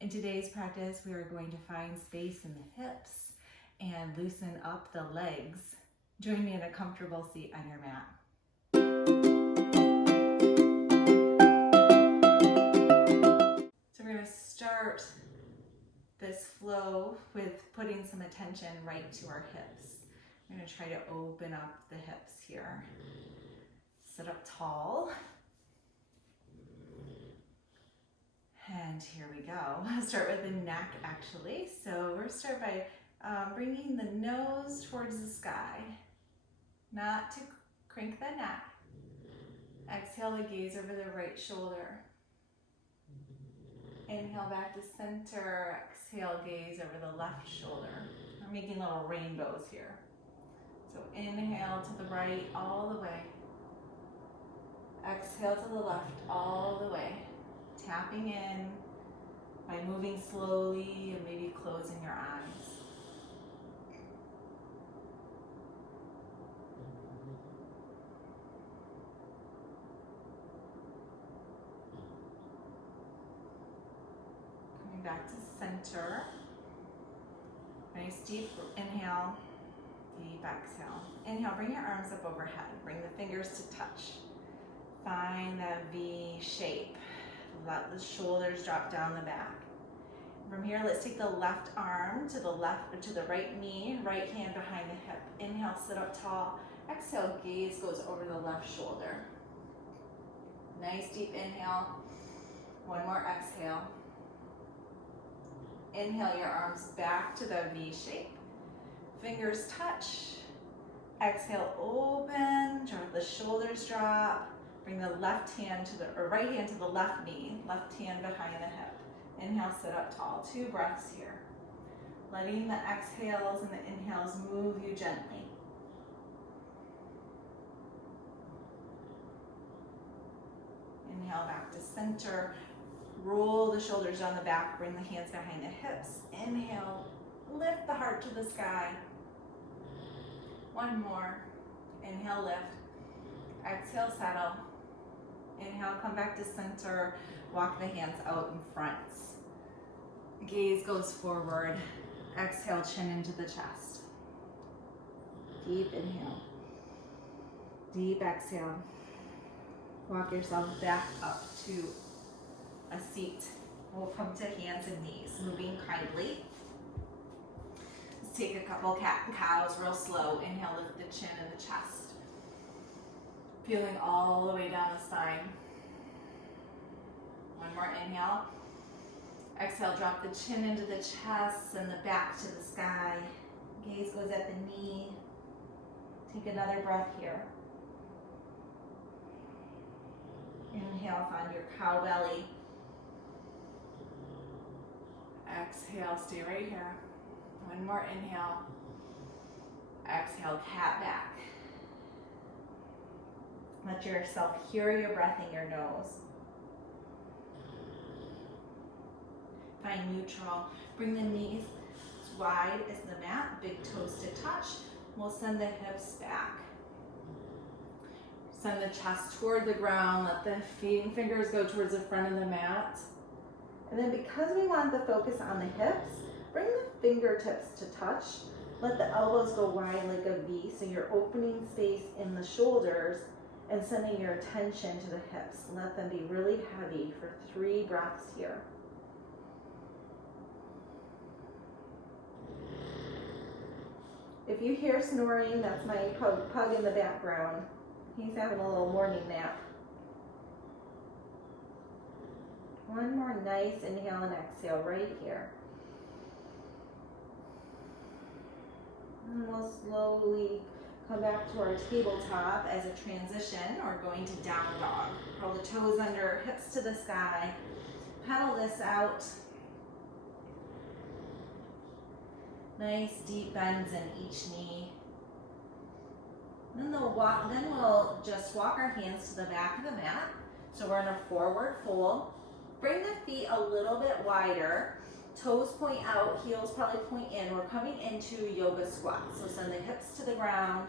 In today's practice, we are going to find space in the hips and loosen up the legs. Join me in a comfortable seat on your mat. So we're going to start this flow with putting some attention right to our hips. We're going to try to open up the hips here. Sit up tall. And here we go. I'll start with the neck actually. So we'll start by bringing the nose towards the sky, not to crank the neck. Exhale to gaze over the right shoulder. Inhale back to center. Exhale, gaze over the left shoulder. We're making little rainbows here. So inhale to the right all the way. Exhale to the left all the way. Tapping in by moving slowly and maybe closing your eyes. Coming back to center. Nice deep inhale, deep exhale. Inhale, bring your arms up overhead. Bring the fingers to touch. Find that V shape. Let the shoulders drop down the back. From here, let's take the left arm to the left, or to the right knee, right hand behind the hip. Inhale, sit up tall. Exhale, gaze goes over the left shoulder. Nice deep inhale. One more exhale. Inhale your arms back to the V shape. Fingers touch. Exhale, open, let the shoulders drop. Bring the left hand to the, or right hand to the left knee, left hand behind the hip. Inhale, sit up tall. 2 breaths here. Letting the exhales and the inhales move you gently. Inhale back to center. Roll the shoulders down the back, bring the hands behind the hips. Inhale, lift the heart to the sky. One more. Inhale, lift. Exhale, settle. Inhale, come back to center. Walk the hands out in front. Gaze goes forward. Exhale, chin into the chest. Deep inhale. Deep exhale. Walk yourself back up to a seat. We'll come to hands and knees, moving kindly. Let's take a couple cat and cows real slow. Inhale, lift the chin and the chest. Feeling all the way down the spine. One more inhale. Exhale, drop the chin into the chest and the back to the sky. Gaze goes at the knee. Take another breath here. Inhale, find your cow belly. Exhale, stay right here. One more inhale. Exhale, cat back. Let yourself hear your breath in your nose. Find neutral. Bring the knees as wide as the mat, big toes to touch. We'll send the hips back. Send the chest toward the ground. Let the fingers go towards the front of the mat. And then because we want the focus on the hips, bring the fingertips to touch. Let the elbows go wide like a V, so you're opening space in the shoulders and sending your attention to the hips. Let them be really heavy for 3 breaths here. If you hear snoring, that's my pug in the background. He's having a little morning nap. One more nice inhale and exhale right here. And we'll slowly come back to our tabletop as a transition, or going to down dog. Curl the toes under, hips to the sky. Pedal this out. Nice deep bends in each knee. Then we'll just walk our hands to the back of the mat. So we're in a forward fold. Bring the feet a little bit wider. Toes point out, heels probably point in. We're coming into yoga squat. So send the hips to the ground.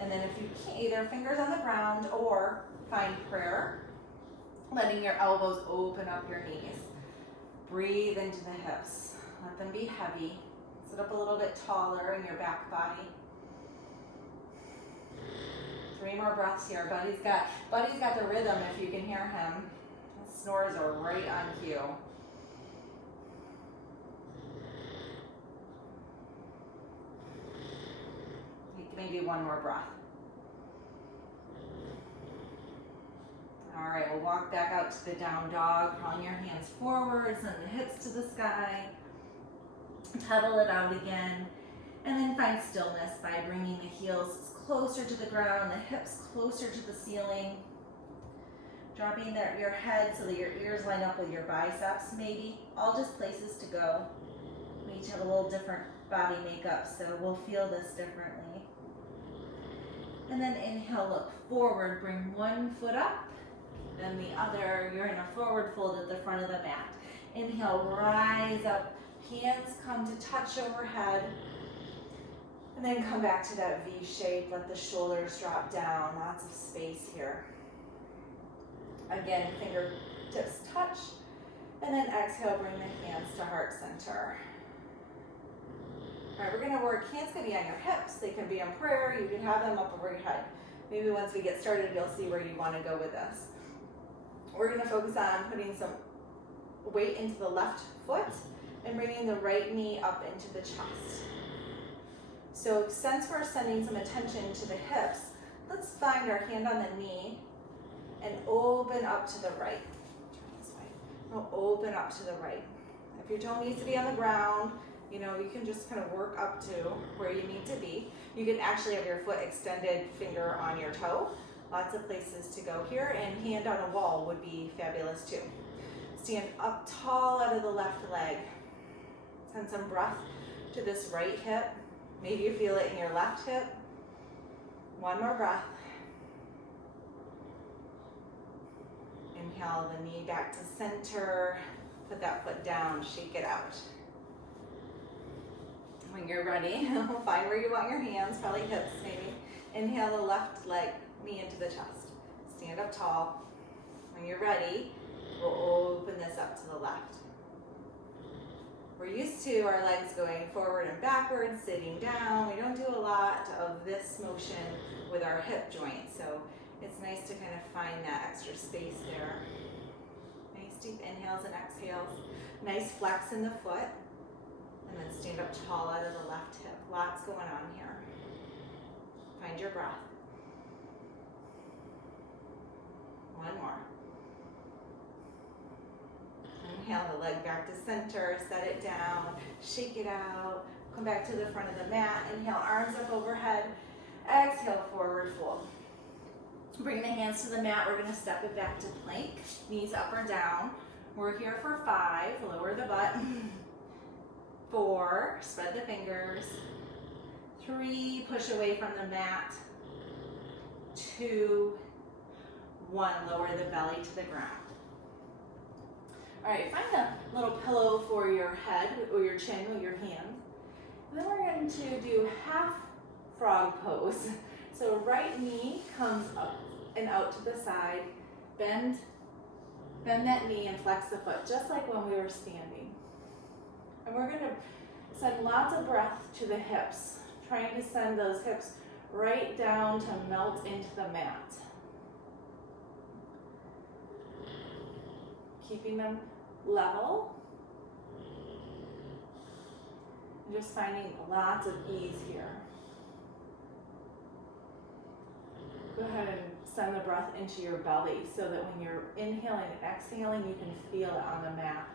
And then if you can't, either fingers on the ground or find prayer, letting your elbows open up your knees. Breathe into the hips. Let them be heavy. Sit up a little bit taller in your back body. 3 more breaths here. Buddy's got the rhythm if you can hear him. His snores are right on cue. Maybe 1 more breath. All right, we'll walk back out to the down dog, crawling your hands forward, send the hips to the sky. Pedal it out again, and then find stillness by bringing the heels closer to the ground, the hips closer to the ceiling. Dropping your head so that your ears line up with your biceps, maybe. All just places to go. We each have a little different body makeup, so we'll feel this differently. And then inhale, look forward, bring one foot up, then the other. You're in a forward fold at the front of the mat. Inhale, rise up, hands come to touch overhead, and then come back to that V shape. Let the shoulders drop down, lots of space here. Again, fingertips touch, and then exhale, bring the hands to heart center. All right, we're gonna work, hands can be on your hips, they can be in prayer, you can have them up over your head. Maybe once we get started, you'll see where you wanna go with this. We're gonna focus on putting some weight into the left foot and bringing the right knee up into the chest. So since we're sending some attention to the hips, let's find our hand on the knee and open up to the right. Turn this way. We'll open up to the right. If your toe needs to be on the ground, you can just kind of work up to where you need to be. You can actually have your foot extended, finger on your toe. Lots of places to go here, and hand on a wall would be fabulous too. Stand up tall out of the left leg. Send some breath to this right hip. Maybe you feel it in your left hip. 1 more breath. Inhale the knee back to center. Put that foot down, shake it out. When you're ready, find where you want your hands, probably hips maybe. Inhale the left leg, knee into the chest. Stand up tall. When you're ready, we'll open this up to the left. We're used to our legs going forward and backwards, sitting down. We don't do a lot of this motion with our hip joint, so it's nice to kind of find that extra space there. Nice deep inhales and exhales. Nice flex in the foot. And then stand up tall out of the left hip. Lots going on here. Find your breath. 1 more. Inhale the leg back to center, set it down, shake it out, come back to the front of the mat. Inhale, arms up overhead. Exhale, forward fold. Bring the hands to the mat. We're gonna step it back to plank, knees up or down. We're here for 5, lower the butt. 4, spread the fingers. 3, push away from the mat. 2, 1, lower the belly to the ground. All right, find a little pillow for your head or your chin with your hands. And then we're going to do half frog pose. So right knee comes up and out to the side. Bend that knee and flex the foot, just like when we were standing. And we're going to send lots of breath to the hips, trying to send those hips right down to melt into the mat. Keeping them level. And just finding lots of ease here. Go ahead and send the breath into your belly so that when you're inhaling and exhaling, you can feel it on the mat.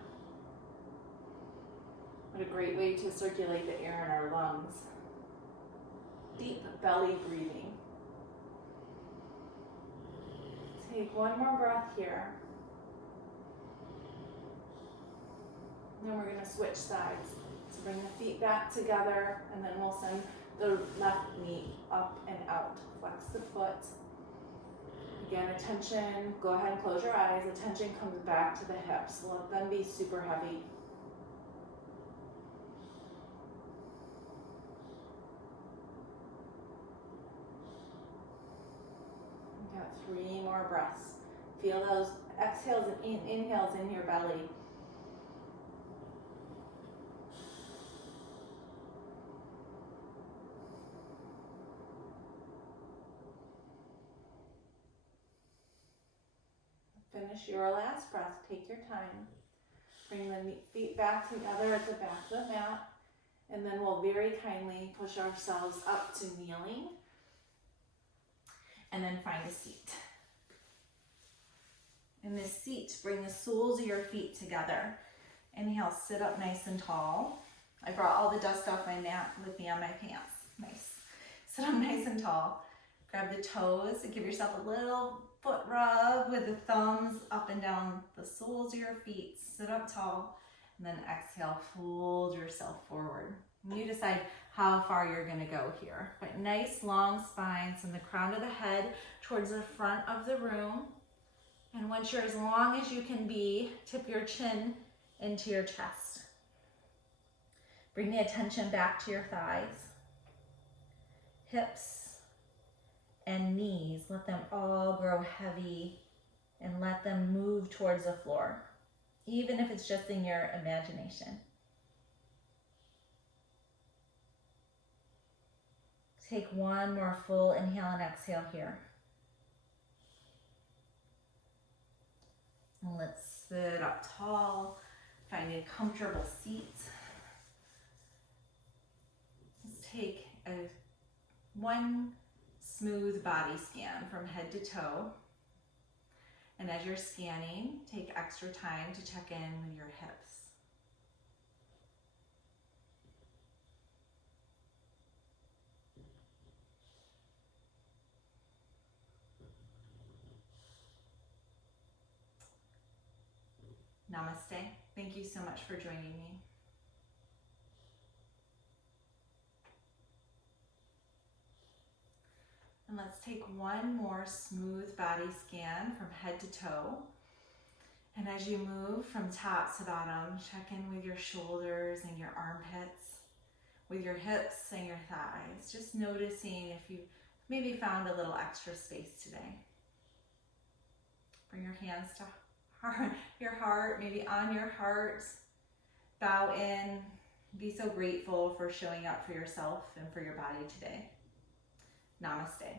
What a great way to circulate the air in our lungs. Deep belly breathing. Take 1 more breath here. And then we're going to switch sides. So bring the feet back together, and then we'll send the left knee up and out. Flex the foot. Again, attention, go ahead and close your eyes. Attention comes back to the hips. Let them be super heavy. We got 3 more breaths. Feel those exhales and inhales in your belly. finish your last breath, take your time. Bring the feet back together at the back of the mat. And then we'll very kindly push ourselves up to kneeling. And then find a seat. In this seat, bring the soles of your feet together. Inhale, sit up nice and tall. I brought all the dust off my mat with me on my pants. Nice. Sit up nice and tall. Grab the toes and give yourself a little foot rub with the thumbs up and down the soles of your feet. Sit up tall. And then exhale, fold yourself forward. You decide how far you're gonna go here. But nice long spines from the crown of the head towards the front of the room. And once you're as long as you can be, tip your chin into your chest. Bring the attention back to your thighs, hips, and knees. Let them all grow heavy and let them move towards the floor, even if it's just in your imagination. Take one more full inhale and exhale here. And let's sit up tall, find a comfortable seat. Let's take one smooth body scan from head to toe. And as you're scanning, take extra time to check in with your hips. Namaste. Thank you so much for joining me. And let's take one more smooth body scan from head to toe. And as you move from top to bottom, check in with your shoulders and your armpits, with your hips and your thighs, just noticing if you maybe found a little extra space today. Bring your hands to your heart, maybe on your heart. Bow in. Be so grateful for showing up for yourself and for your body today. Namaste.